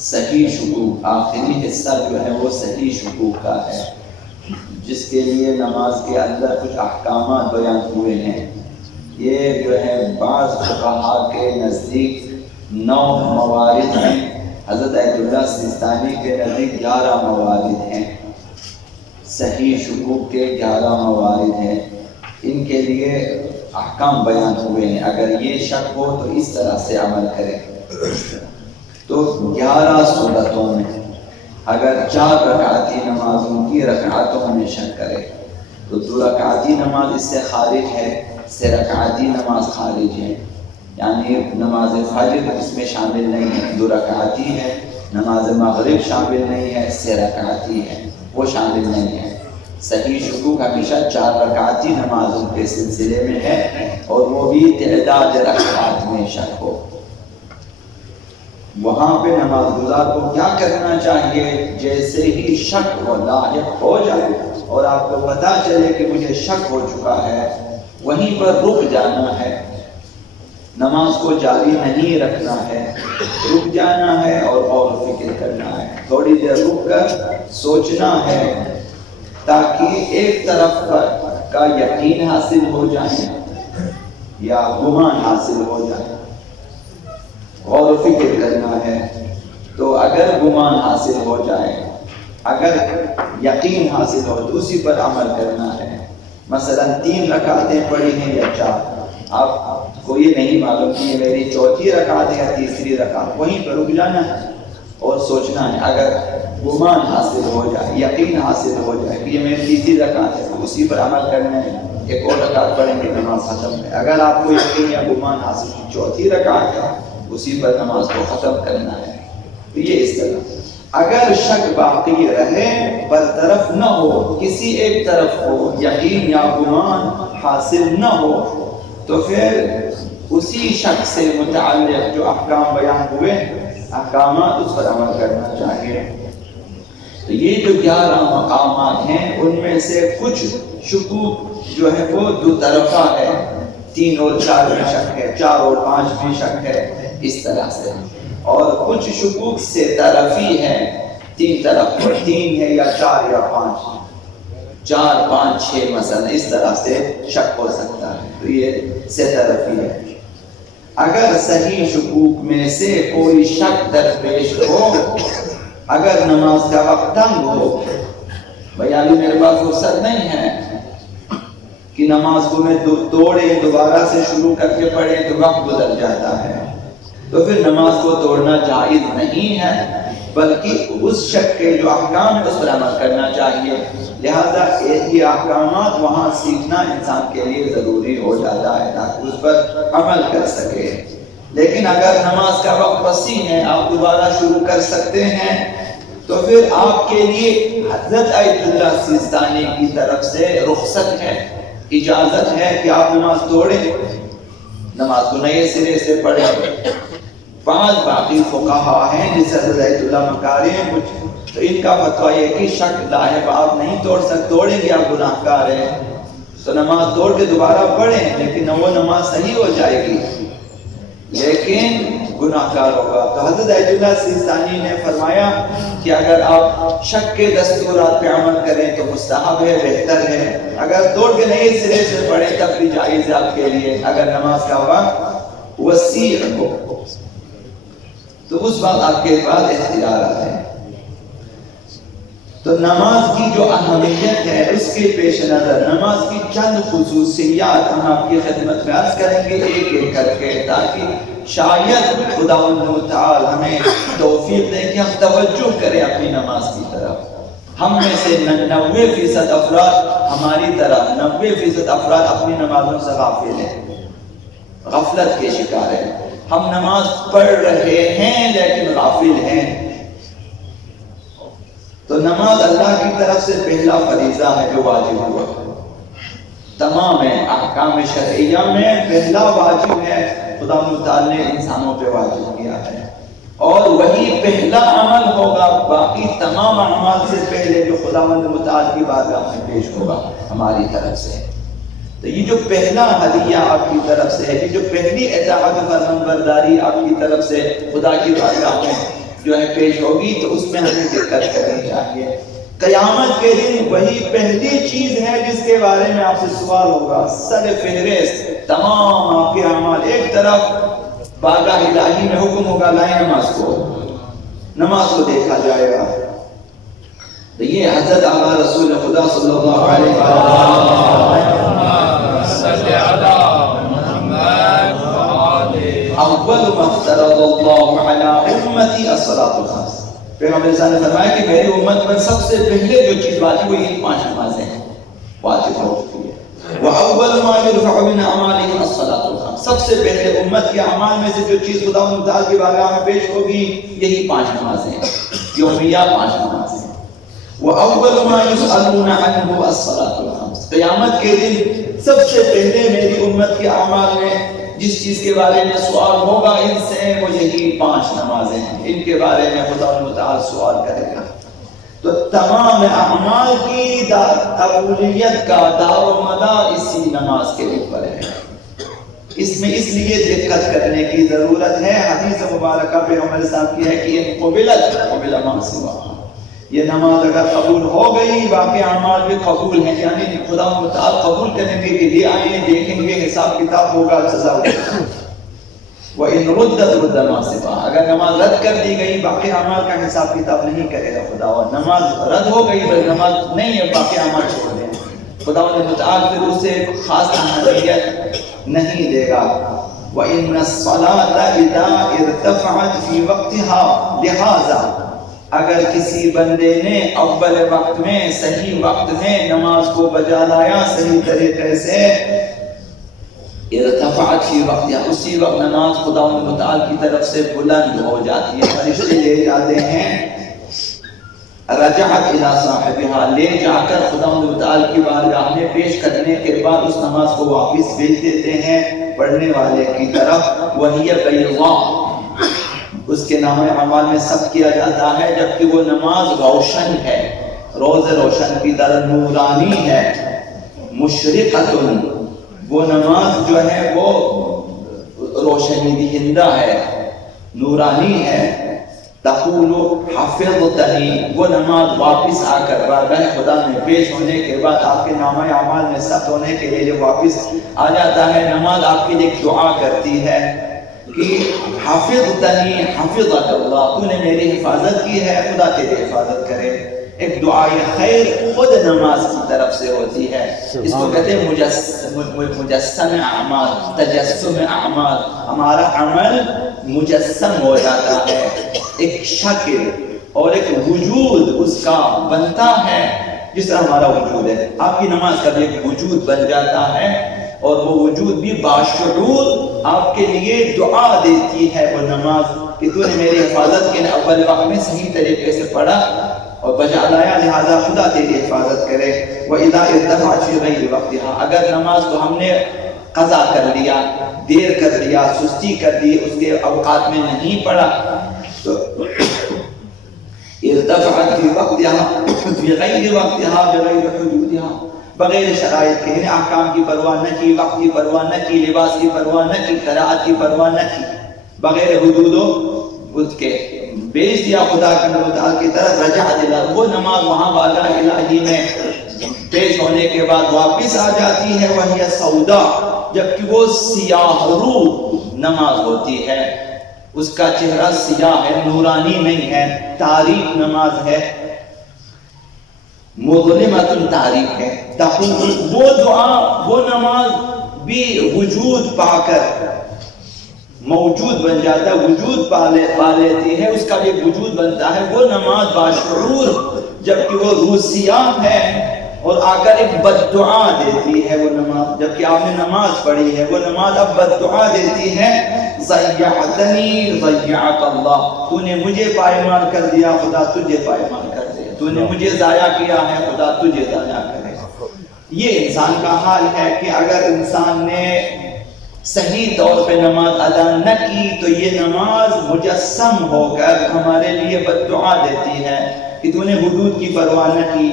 صحیح شکوک، آخری حصہ جو ہے وہ صحیح شکوک کا ہے، جس کے لیے نماز کے اندر کچھ احکامات بیان ہوئے ہیں۔ یہ جو ہے بعض فقہاء کے نزدیک 9 موارد ہیں، حضرت ایت اللہ سیستانی کے نزدیک 11 موارد ہیں، صحیح شکوک کے 11 موارد ہیں۔ ان کے لیے احکام بیان ہوئے ہیں، اگر یہ شک ہو تو اس طرح سے عمل کریں۔ تو 11 صورتوں میں اگر 4 رکعتی نمازوں کی رکعتوں میں شک کرے تو 2 رکعتی نماز اس سے خارج ہے، 3 رکعتی نماز خارج ہے، یعنی نماز فجر اس میں شامل نہیں ہے، 2 رکعتی ہے، نماز مغرب شامل نہیں ہے، 3 رکعتی ہے، وہ شامل نہیں ہے۔ صحیح شکوک ہمیشہ 4 رکعتی نمازوں کے سلسلے میں ہے، اور وہ بھی تعداد رکعات میں شک ہو۔ وہاں پہ نماز گزار کو کیا کرنا چاہیے؟ جیسے ہی شک و لاحق ہو جائے اور آپ کو پتا چلے کہ مجھے شک ہو چکا ہے، وہیں پر رک جانا ہے، نماز کو جاری نہیں رکھنا ہے، رک جانا ہے اور غور و فکر کرنا ہے، تھوڑی دیر رک کر سوچنا ہے تاکہ ایک طرف کا یقین حاصل ہو جائے یا گمان حاصل ہو جائے، غور و فکر کرنا ہے۔ تو اگر گمان حاصل ہو جائے، اگر یقین حاصل ہو تو اسی پر عمل کرنا ہے۔ مثلا 3 رکعتیں پڑھی ہیں یا 4، آپ کو یہ نہیں معلوم کہ یہ میری 4تھی رکعت ہے یا تیسری رکعت، وہیں پر رک جانا ہے اور سوچنا ہے۔ اگر گمان حاصل ہو جائے، یقین حاصل ہو جائے کہ یہ میری تیسری رکعت ہے تو اسی پر عمل کرنا ہے، ایک اور رکعت پڑھیں گے نماز ختم ہے۔ اگر آپ کو یقین یا گمان حاصل کی 4تھی رکعت ہے، اسی پر نماز کو ختم کرنا ہے۔ تو یہ اس طرح اگر شک باقی رہے، برطرف نہ ہو، کسی ایک طرف ہو، یقین یا گمان حاصل نہ ہو، تو پھر اسی شک سے متعلق جو احکام بیان ہوئے احکامات اس پر عمل کرنا چاہیے۔ تو یہ جو 11 مقامات ہیں ان میں سے کچھ شکوک جو ہے وہ 2 طرفہ ہے، 3 اور 4 میں شک ہے، 4 اور 5 میں شک ہے، اس طرح سے، اور کچھ شکوک سے طرفی ہے، 3 طرف، 3 ہے یا 4 یا 5، 4 5 6 مثلا اس طرح سے شک ہو سکتا ہے، تو یہ سے طرفی ہے۔ اگر صحیح شکوک میں سے کوئی شک درپیش ہو، اگر نماز کا وقت تنگ ہو، بھائی ابھی میرے پاس فرصت نہیں ہے کہ نماز کو میں توڑے دوبارہ سے شروع کر کے پڑھے تو وقت گزر جاتا ہے، تو پھر نماز کو توڑنا جائز نہیں ہے، بلکہ اس شک کے جو احکام ہے اس پر عمل کرنا چاہیے۔ لہذا یہ احکامات وہاں سیکھنا انسان کے لیے ضروری ہو جاتا ہے تاکہ اس پر عمل کر سکے۔ لیکن اگر نماز کا وقت وسیع ہے، آپ دوبارہ شروع کر سکتے ہیں، تو پھر آپ کے لیے حضرت ایت اللہ سیستانی کی طرف سے رخصت ہے، اجازت ہے کہ آپ نماز توڑیں، نماز کو نئے سرے سے پڑھیں۔ 5 باقی فقہاء ہیں جس حضرت ایت اللہ مکاری ہیں کچھ، تو ان کا فتویٰ یہ کہ شک لاحق آپ نہیں توڑ سکتے، توڑیں گے آپ گناہ گار ہیں تو نماز توڑ کے دوبارہ پڑھیں، لیکن وہ نماز صحیح ہو جائے گی لیکن گناہ گار ہوگا۔ تو حضرت ایت اللہ سیستانی نے فرمایا کہ اگر آپ شک کے دستورات پہ عمل کریں تو مستحب ہے، بہتر ہے، اگر توڑ کے نئے سرے سے پڑھیں تب بھی جائز ہے آپ کے لیے، اگر نماز کا وقت وسیع ہو تو اس وقت آپ کے پاس اختیارات ہیں۔ تو نماز کی جو اہمیت ہے اس کے پیش نظر نماز کی چند خصوصیات ہم آپ کی خدمت میں عرض کریں گے ایک ایک کر کے، تاکہ شاید خداوند تعالی ہمیں توفیق دے کہ ہم توجہ کریں اپنی نماز کی طرف۔ ہم میں سے 90% افراد ہماری طرح 90% افراد اپنی نمازوں سے غافل ہیں، غفلت کے شکار ہیں۔ ہم نماز پڑھ رہے ہیں لیکن غافل ہیں۔ تو نماز اللہ کی طرف سے پہلا فریضہ ہے جو واجب ہوا، تمام احکام شرعیہ میں پہلا واجب ہے، خدا متعالی نے انسانوں پہ واجب کیا ہے، اور وہی پہلا عمل ہوگا باقی تمام اعمال سے پہلے جو خدا متعالی کی بارگاہ میں پیش ہوگا ہماری طرف سے۔ تو یہ جو پہلا ہدیہ آپ کی طرف سے ہے، یہ جو پہلی اطاعت فرمان برداری آپ کی طرف سے خدا کی بارگاہ میں جو ہے پیش ہوگی تو اس میں ہمیں دقت کرنی چاہیے۔ قیامت کے دن وہی پہلی چیز ہے جس کے بارے میں آپ سے سوال ہوگا، سر فہرست تمام آپ کے اعمال۔ ایک طرف بارگاہ الہی میں حکم ہوگا لائیں نماز کو دیکھا جائے گا۔ تو یہ حضرت آقا رسول خدا صلی اللہ علیہ وسلم اول ما افترض اللہ علی امتی الصلاۃ الخمس، پیغمبر صلی اللہ علیہ وسلم نے فرمایا کہ میری امت پر سب سے پہلے جو چیز واجب ہوئی یہ 5 نمازیں ہیں، واجب ہو چکی ہے۔ وَأَوَّلُ مَا يُرْفَعُ مِنْ أَعْمَالِهِمْ الصَّلَاةُ الْخَمْسُ، سب سے پہلے امت کے اعمال میں سے جو چیز خدا تعالیٰ کی بارگاہ میں پیش ہوگی یہی 5 نمازیں ہیں، یومیہ 5 نمازیں ہیں۔ وَأَوَّلُ مَا يُسْأَلُونَ عَنْهُ الصَّلَاةُ الْخَمْسُ، قیامت کے دن سب سے پہلے میری امت کے اعمال میں جس چیز کے بارے میں سوال ہوگا ان سے وہ یہی 5 نمازیں ہیں، ان کے بارے میں خدا تعالیٰ سوال کرے گا۔ تو تمام اعمال کی قبولیت کا دار و مدار اسی نماز کے اوپر ہے۔ اس میں اس لیے دقت کرنے کی ضرورت ہے، حدیث مبارکہ پیغمبر صاحب کی ہے کہ ان قبلت قبل ما سواہا، یہ نماز اگر قبول ہو گئی باقی اعمال بھی قبول ہیں، یعنی خدا متعال قبول کرنے کے لیے آئیں دیکھیں گے، حساب کتاب ہوگا، سزا ہوگا۔ وَإِن رُدَّتْ رُدَّ مَا سِوَاهَا، اگر نماز رد کر دی گئی باقی اعمال کا حساب کتاب نہیں کرے گا خدا، اور نماز رد ہو گئی بس نماز نہیں ہے باقی اعمال چھوڑ دیں، خدا متعال پھر اسے خاص اہمیت نہیں دے گا۔ وَإِنَّ الصَّلَاةَ إِذَا ارْتَفَعَتْ فِي وَقْتِهَا، لہذا اگر کسی بندے نے اول وقت میں صحیح وقت میں نماز کو بجا لایا صحیح طریقے سے، ارتفعت فی وقت، اسی وقت نماز خدا متعال کی طرف سے بلند ہو جاتی ہے، فرشتے لے جاتے ہیں، رجعت الی صاحبہا، لے جا کر خدا متعال کی بارگاہ میں پیش کرنے کے بعد اس نماز کو واپس بھیج دیتے ہیں پڑھنے والے کی طرف، وہی بیضاء، اس کے نام اعمال میں سب کیا جاتا ہے، جبکہ وہ نماز روشن ہے، روز روشن کی طرح نورانی ہے، مشرقۃ، وہ نماز جو ہے وہ روشنی دہندہ ہے، نورانی ہے، تقول حفظتنی، وہ نماز واپس آ کر بارگاہ خدا میں پیش ہونے کے بعد آپ کے نامہ اعمال میں ثبت ہونے کے لیے جب واپس آ جاتا ہے، نماز آپ کے لیے ایک دعا کرتی ہے کہ حفظتنی حفظک اللہ، تو نے میری حفاظت کی ہے، خدا تیری حفاظت کرے۔ ایک دعائے خیر خود نماز کی طرف سے ہوتی ہے، اس کو کہتے ہیں مجسم اعمال، تجسم اعمال، ہمارا عمل مجسم ہو جاتا ہے، ایک شکل اور ایک وجود اس کا بنتا ہے، جس طرح ہمارا وجود ہے، آپ کی نماز کا بھی ایک وجود بن جاتا ہے، اور وہ وجود بھی باشعور آپ کے لیے دعا دیتی ہے وہ نماز کہ تو نے میری حفاظت کے اول وقت میں صحیح طریقے سے پڑھا اور بجا لایا، لہذا خدا تیری حفاظت کرے۔ وَإِذَا ارْتَفَعَتْ فِي غَيْرِ وَقْتِهَا، اگر نماز کو ہم نے قضا کر لیا، دیر کر دیا، سستی کر دی، اس کے اوقات میں نہیں پڑھا، تو ارتفعت فی وقتها فی غیر وقتها بغیر حدودها، بغیر شرائط کے، احکام کی پرواہ نہ کی، وقت کی پرواہ نہ کی، لباس کی پرواہ نہ کی، قرأت کی پرواہ نہ کی، بغیر حدود و اس کے بیچ دیا خدا کی طرف، رجعت الی، وہ نماز وہاں بارگاہ الہی میں پیش ہونے کے بعد واپس آ جاتی ہے، وہی سودا، جبکہ وہ سیاہ رو نماز ہوتی ہے، اس کا چہرہ سیاہ ہے، نورانی نہیں ہے، تاریک نماز ہے، مظلمۃ تاریک ہے، وہ دعا وہ نماز بھی وجود پا کر موجود بن جاتا ہے، وجود پا لیتی ہے، اس کا بھی وجود بنتا ہے، وہ نماز باشعور، جبکہ وہ روح سیاہ ہے اور آ کر ایک بددعا دیتی ہے وہ نماز، جبکہ آپ نے نماز پڑھی ہے، وہ نماز اب بددعا دیتی ہے، ضیعتنی ضیعک اللہ، تو نے مجھے پائمال کر دیا، خدا تجھے پائمال کر دے، تو نے مجھے ضائع کیا ہے، خدا تجھے ضائع کرے۔ یہ انسان کا حال ہے کہ اگر انسان نے صحیح طور پہ نماز ادا نہ کی تو یہ نماز مجسم ہو کر ہمارے لیے بددعا دیتی ہے کہ تو نے حدود کی پرواہ نہ کی،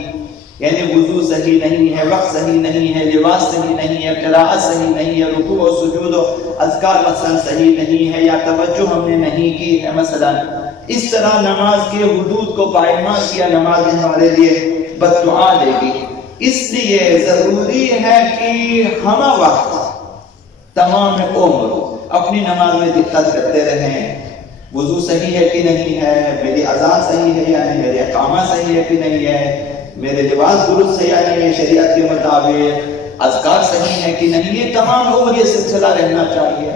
یعنی وضو صحیح نہیں ہے، وقت صحیح نہیں ہے، لباس صحیح نہیں ہے، قراءت صحیح نہیں ہے، رکوع و سجود و اذکار مثلا صحیح نہیں ہے، یا توجہ ہم نے نہیں کی ہے مثلا، اس طرح نماز کے حدود کو پائمال کیا، نماز ہمارے لیے بددعا دے گی۔ اس لیے ضروری ہے کہ ہم وقت تمام عمر اپنی نماز میں دقت کرتے رہیں، وضو صحیح ہے کہ نہیں ہے، میری اذان صحیح ہے یا نہیں، میرے اقامہ صحیح ہے کہ نہیں ہے، میرے لباس درست ہے یا نہیں ہے شریعت کے مطابق، اذکار صحیح ہے کہ نہیں، یہ تمام عمر یہ سلسلہ رہنا چاہیے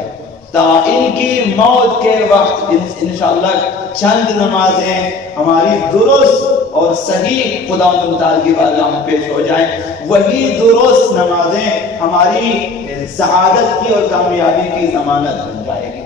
تا ان کی موت کے وقت انشاءاللہ چند نمازیں ہماری درست اور صحیح خدا متعال کی بارگاہ میں پیش ہو جائیں، وہی درست نمازیں ہماری سعادت کی اور کامیابی کی ضمانت بن جائے گی۔